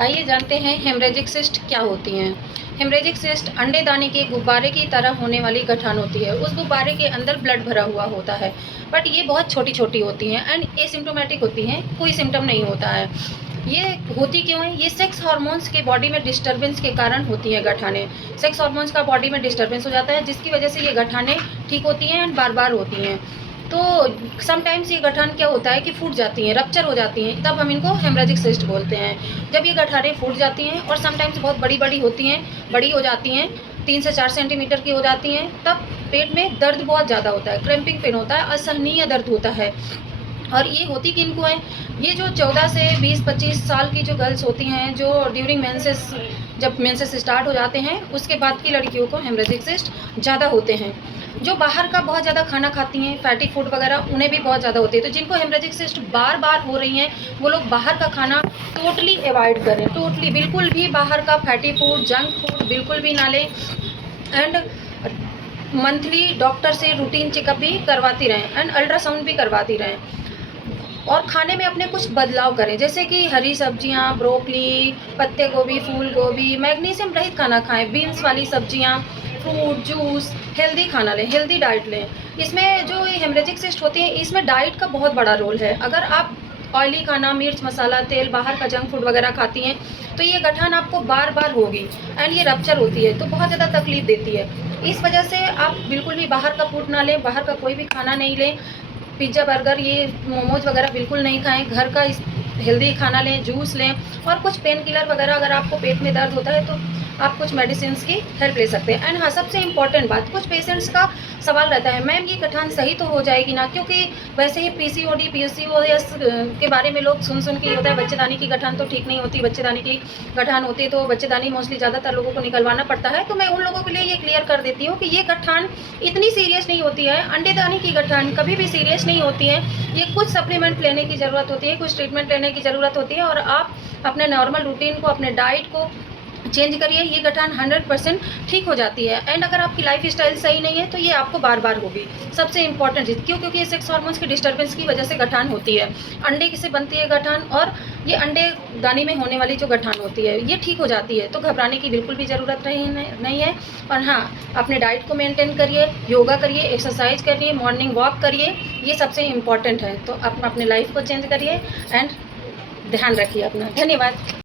आइए जानते हैं हेमरेजिक सिस्ट क्या होती हैं। हेमरेजिक सिस्ट अंडे दाने के गुब्बारे की तरह होने वाली गठान होती है। उस गुब्बारे के अंदर ब्लड भरा हुआ होता है, बट ये बहुत छोटी छोटी होती हैं एंड एसिम्प्टोमेटिक होती हैं, कोई सिम्टम नहीं होता है। ये होती क्यों है? ये सेक्स हार्मोन्स के बॉडी में डिस्टर्बेंस के कारण होती हैं गठानें। सेक्स हार्मोन्स का बॉडी में डिस्टर्बेंस हो जाता है, जिसकी वजह से ये गठानें ठीक होती हैं एंड बार बार होती हैं। तो समटाइम्स ये गठान क्या होता है कि फूट जाती हैं, रप्चर हो जाती हैं, तब हम इनको हेमरेजिक सिस्ट बोलते हैं। जब ये गठानें फूट जाती हैं और समटाइम्स बहुत बड़ी बड़ी होती हैं, बड़ी हो जाती हैं, 3 से 4 सेंटीमीटर की हो जाती हैं, तब पेट में दर्द बहुत ज़्यादा होता है, क्रैम्पिंग पेन होता है, असहनीय दर्द होता है। और ये होती किनको है? ये जो 14 से 20-25 साल की जो गर्ल्स होती हैं, जो ड्यूरिंग मेंसेस, जब मेंसेस स्टार्ट हो जाते हैं उसके बाद की लड़कियों को हेमरेजिक सिस्ट ज़्यादा होते हैं। जो बाहर का बहुत ज़्यादा खाना खाती हैं, फैटी फूड वगैरह, उन्हें भी बहुत ज़्यादा होती है। तो जिनको हेमरेजिक सिस्ट बार बार हो रही हैं, वो लोग बाहर का खाना टोटली अवॉइड करें, टोटली बिल्कुल भी बाहर का फैटी फूड, जंक फूड बिल्कुल भी ना लें। एंड मंथली डॉक्टर से रूटीन चेकअप भी करवाती रहें एंड अल्ट्रासाउंड भी करवाती रहें। और खाने में अपने कुछ बदलाव करें, जैसे कि हरी सब्जियां, ब्रोकली, पत्ते गोभी, फूल गोभी, मैग्नीशियम रहित खाना खाएं, बीन्स वाली सब्जियां, फ्रूट, जूस, हेल्दी खाना लें, हेल्दी डाइट लें। इसमें जो ये हेमरेजिक सिस्ट होती है, इसमें डाइट का बहुत बड़ा रोल है। अगर आप ऑयली खाना, मिर्च मसाला, तेल, बाहर का जंक फूड वगैरह खाती हैं, तो ये गठान आपको बार बार होगी एंड ये रप्चर होती है, तो बहुत ज़्यादा तकलीफ देती है। इस वजह से आप बिल्कुल भी बाहर का फूड ना लें, बाहर का कोई भी खाना नहीं लें, पिज़्ज़ा, बर्गर, ये मोमोज वगैरह बिल्कुल नहीं खाएं। घर का हेल्दी खाना लें, जूस लें। और कुछ पेन किलर वगैरह, अगर आपको पेट में दर्द होता है तो आप कुछ मेडिसिन की हेल्प ले सकते हैं। एंड हाँ, सबसे इम्पॉर्टेंट बात, कुछ पेशेंट्स का सवाल रहता है, मैम ये गठान सही तो हो जाएगी ना? क्योंकि वैसे ही पीसीओडी, पीसीओएस के बारे में लोग सुन के होता है, बच्चेदानी की गठान तो ठीक नहीं होती, बच्चेदानी की गठान होती है तो बच्चेदानी मोस्टली ज़्यादातर लोगों को निकलवाना पड़ता है। तो मैं उन लोगों के लिए ये क्लियर कर देती हूँ कि ये गठान इतनी सीरियस नहीं होती है। अंडेदानी की गठान कभी भी सीरियस नहीं होती है। ये कुछ सप्लीमेंट लेने की ज़रूरत होती है, कुछ ट्रीटमेंट लेने की ज़रूरत होती है, और आप अपने नॉर्मल रूटीन को, अपने डाइट को चेंज करिए, ये गठान 100% ठीक हो जाती है। एंड अगर आपकी लाइफ स्टाइल सही नहीं है तो ये आपको बार बार होगी। सबसे इंपॉर्टेंट चीज़ क्यों? क्योंकि ये सेक्स हार्मोन्स की डिस्टर्बेंस की वजह से गठान होती है। अंडे से बनती है गठान, और ये अंडे दानी में होने वाली जो गठान होती है ये ठीक हो जाती है। तो घबराने की बिल्कुल भी ज़रूरत नहीं है। और हाँ, अपने डाइट को मेनटेन करिए, योगा करिए, एक्सरसाइज करिए, मॉर्निंग वॉक करिए, ये सबसे इम्पॉर्टेंट है। तो अपने लाइफ को चेंज करिए एंड ध्यान रखिए अपना। धन्यवाद।